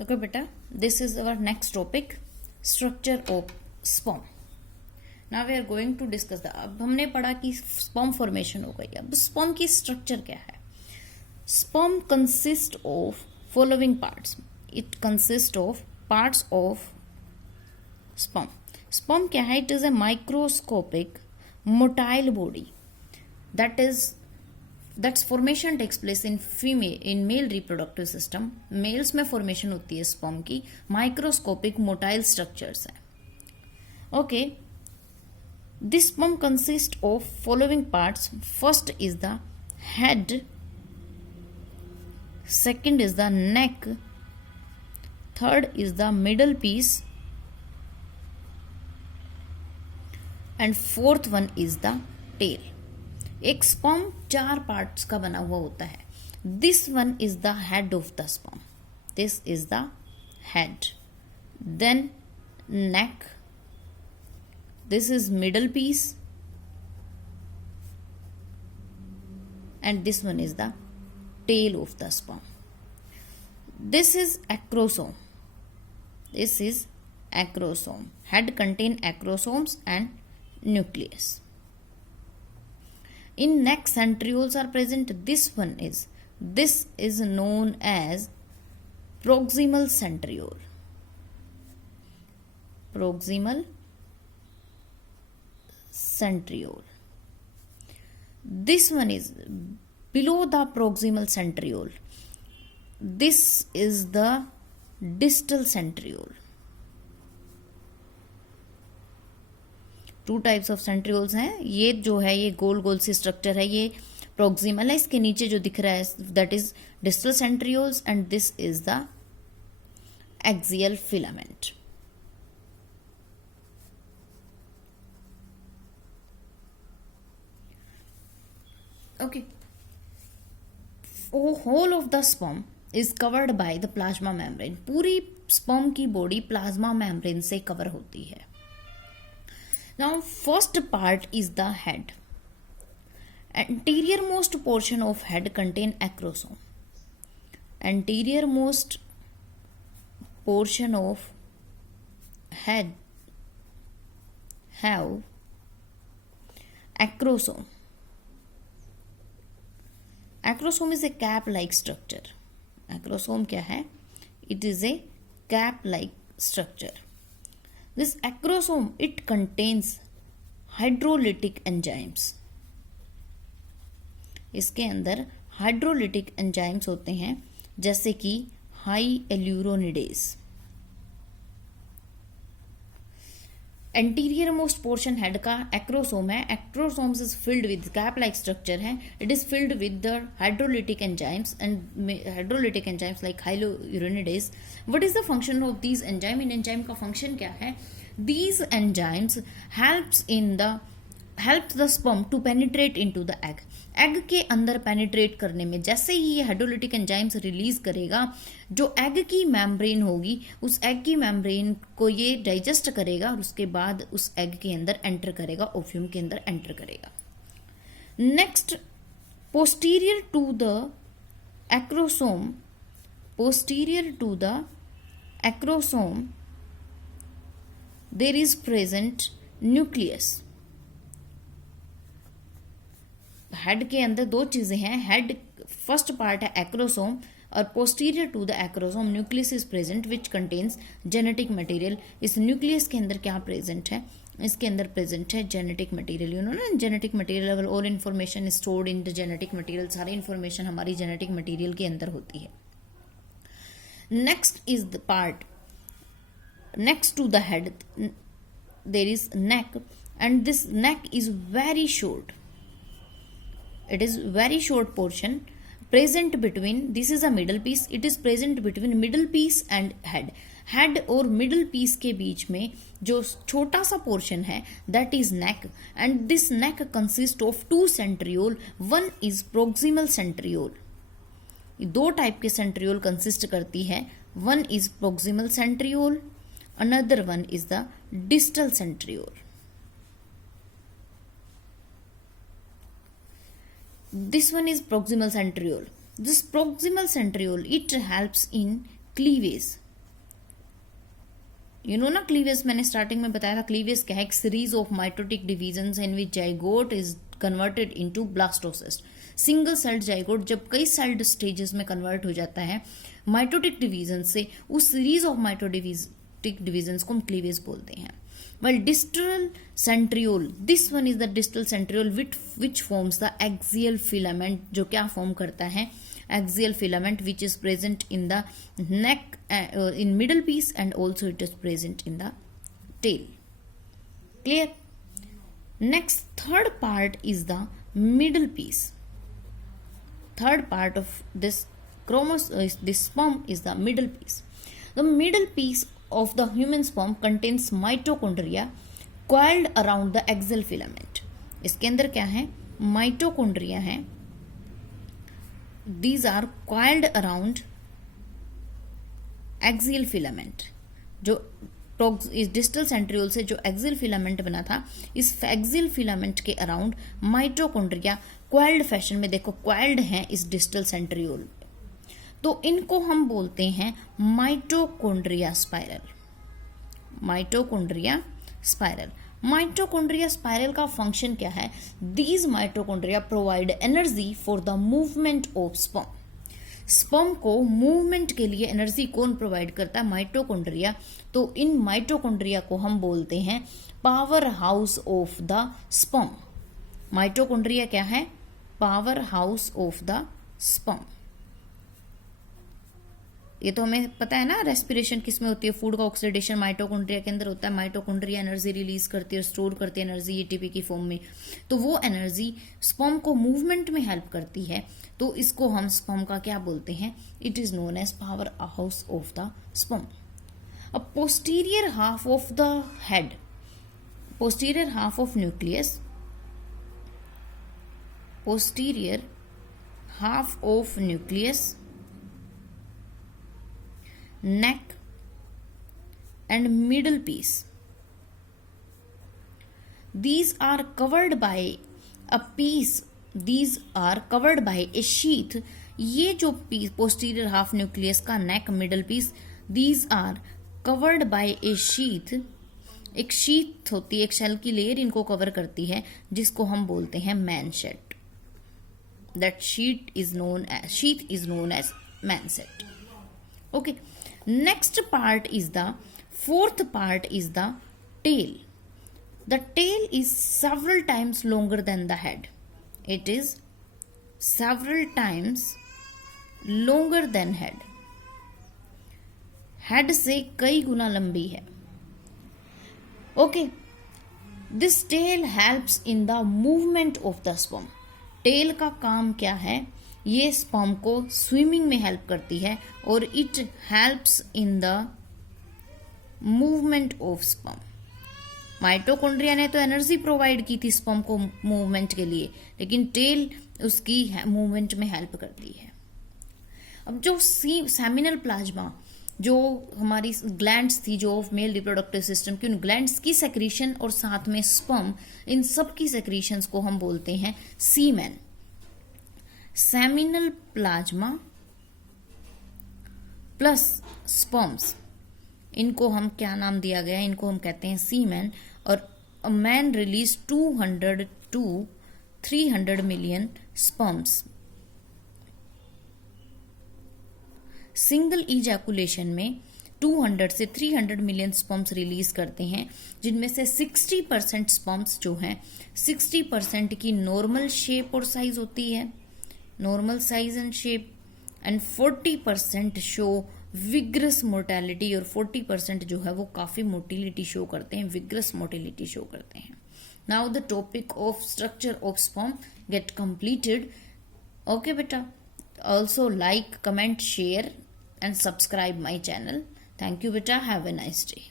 Okay, beta. This is our next topic, structure of sperm. Now we are going to discuss the. अब हमने पढ़ा कि sperm formation हो गई. अब sperm की structure क्या है? Sperm consists of following parts. It consists of parts of sperm. Sperm क्या है? It is a microscopic motile body that is that's formation takes place in male reproductive system. Males में formation होती है sperm की. Microscopic motile structures है. Okay, this sperm consist of following parts. First is the head, second is the neck, third is the middle piece and fourth one is the tail. एक sperm 4 parts का बना हुआ होता है. This one is the head of the sperm. This is the head, then neck, this is middle piece and this one is the tail of the sperm. This is acrosome. This is acrosome. Head contain acrosomes and nucleus. In neck centrioles are present. This is known as proximal centriole. Proximal centriole. This one is below the proximal centriole. This is the distal centriole. 2 types of centrioles हैं. ये जो है ये गोल गोल सी structure है, ये proximal है. इसके नीचे जो दिख रहा है that is distal centrioles and this is the axial filament. Okay, whole of the sperm is covered by the plasma membrane. पूरी स्पर्म की बॉडी प्लाज्मा मेम्ब्रेन से कवर होती है. Now, first part is the head. Anterior most portion of head contain acrosome. Anterior most portion of head have acrosome. Acrosome is a cap-like structure. Acrosome क्या है? It is a cap-like structure. This acrosome, it contains hydrolytic enzymes. इसके अंदर hydrolytic enzymes होते हैं जैसे कि hyaluronidase. Anterior most portion head का acrosome है. Acrosomes is filled with cap like structure है. It is filled with the hydrolytic enzymes and hydrolytic enzymes like hyaluronidase. What is the function of these enzyme? इन enzyme का function क्या है? These enzymes help the sperm to penetrate into the egg. Egg के अंदर penetrate करने में जैसे ही ये हाइड्रोलिटिक एंजाइम्स रिलीज करेगा, जो एग की मेम्ब्रेन होगी उस एग की मेम्ब्रेन को ये डाइजेस्ट करेगा और उसके बाद उस एग के अंदर एंटर करेगा, ओव्यूम के अंदर एंटर करेगा. Next, posterior to the acrosome there is present nucleus. Head के अंदर 2 चीजें हैं. हेड फर्स्ट पार्ट है एक्रोसोम और posterior to the acrosome nucleus is present which contains genetic material. इस न्यूक्लियस के अंदर क्या प्रेजेंट है? इसके अंदर प्रेजेंट है जेनेटिक मटेरियल. यू नो ना, जेनेटिक मटेरियल और information stored in the genetic material. सारी इन्फॉर्मेशन हमारी जेनेटिक मटेरियल के अंदर होती है. Next is the part next to the head. There is neck and this neck is very short. It is very short portion present between, this is a middle piece, it is present between middle piece and head. Head और middle piece के बीच में जो छोटा सा portion है that is neck and this neck consist of 2 centriole. One is proximal centriole. 2 type के centriole consist करती है. One is proximal centriole, another one is the distal centriole. This one is proximal centriole. This proximal centriole, it helps in cleavage. You know ना cleavage, मैंने starting में बताया था cleavage क्या है, एक series of mitotic divisions in which zygote is converted into blastocyst. Single celled zygote जब कई सेल्ड स्टेजेस में कन्वर्ट हो जाता है माइटोटिक डिवीजन से, उस सीरीज ऑफ माइटोटिक डिवीजन्स को हम क्लीवेज बोलते हैं। While distal centriole, this one is the distal centriole which forms the axial filament, जो क्या फॉर्म करता है, axial filament which is present in the neck, in middle piece, and also it is present in the tail. Clear? Next, third part is the middle piece. Third part of this this sperm is the middle piece. The middle piece of the human sperm contains mitochondria coiled around the axial filament. इसके अंदर क्या है, mitochondria है, these are coiled around axial filament। जो इस distal centriole से जो axial filament बना था, इस एक्सियल फिलामेंट के अराउंड माइटोकॉन्ड्रिया क्वाइल्ड फैशन में, देखो क्वाइल्ड है इस डिस्टल सेंट्रियोल, तो इनको हम बोलते हैं mitochondria spiral. Mitochondria spiral. Mitochondria spiral का फंक्शन क्या है, these mitochondria provide energy for the movement of sperm. Sperm को मूवमेंट के लिए एनर्जी कौन प्रोवाइड करता है, माइटोकॉन्ड्रिया। तो इन माइटोकॉन्ड्रिया को हम बोलते हैं power house of the sperm. Mitochondria क्या है, power house of the sperm. ये तो हमें पता है ना, रेस्पिरेशन किस में होती है, फूड का ऑक्सीडेशन माइटोकॉन्ड्रिया के अंदर होता है। माइटोकॉन्ड्रिया एनर्जी रिलीज करती है और स्टोर करती है एनर्जी एटीपी की फॉर्म में, तो वो एनर्जी स्पर्म को मूवमेंट में हेल्प करती है, तो इसको हम स्पर्म का क्या बोलते हैं, it is known as power house of the sperm. अब posterior half of the head, posterior half of nucleus, posterior half of nucleus, neck and middle piece, these are covered by a piece, these are covered by a sheath। ये जो posterior half nucleus का neck middle piece, these are covered by a sheath, एक sheath होती है, एक shell की layer इनको cover करती है, जिसको हम बोलते हैं मैनसेट। That sheath is known as manset। Okay, next part is the fourth part is the tail। The tail is several times longer than the head। It is several times longer than head। head से कई गुना लंबी है। Okay, this tail helps in the movement of the sperm। Tail का काम क्या है, ये sperm को स्विमिंग में हेल्प करती है और it helps in the movement of sperm. Mitochondria ने तो एनर्जी प्रोवाइड की थी स्पर्म को मूवमेंट के लिए, लेकिन टेल उसकी मूवमेंट में हेल्प करती है। अब जो सेमिनल प्लाज्मा, जो हमारी ग्लैंड्स थी जो मेल रिप्रोडक्टिव सिस्टम की, उन ग्लैंड्स की सेक्रीशन और साथ में स्पर्म, इन सब की सेक्रीशंस को हम बोलते हैं सीमेन। सेमिनल प्लाज्मा प्लस स्पर्म्स, इनको हम क्या नाम दिया गया, इनको हम कहते हैं सीमेन। और a man release 200 to 300 million sperms. Single ejaculation में 200 से 300 मिलियन स्पर्म्स रिलीज करते हैं, जिनमें से 60% स्पर्म्स जो हैं, 60% की नॉर्मल शेप और साइज होती है, normal size and shape, and 40% show vigorous mortality, और 40% जो है वो काफी मोटिलिटी शो करते हैं, विग्रस मोटिलिटी शो करते हैं। Now the topic of structure of sperm gate completed. Okay बेटा, also like, comment, share and subscribe my channel। Thank you beta, have a nice day।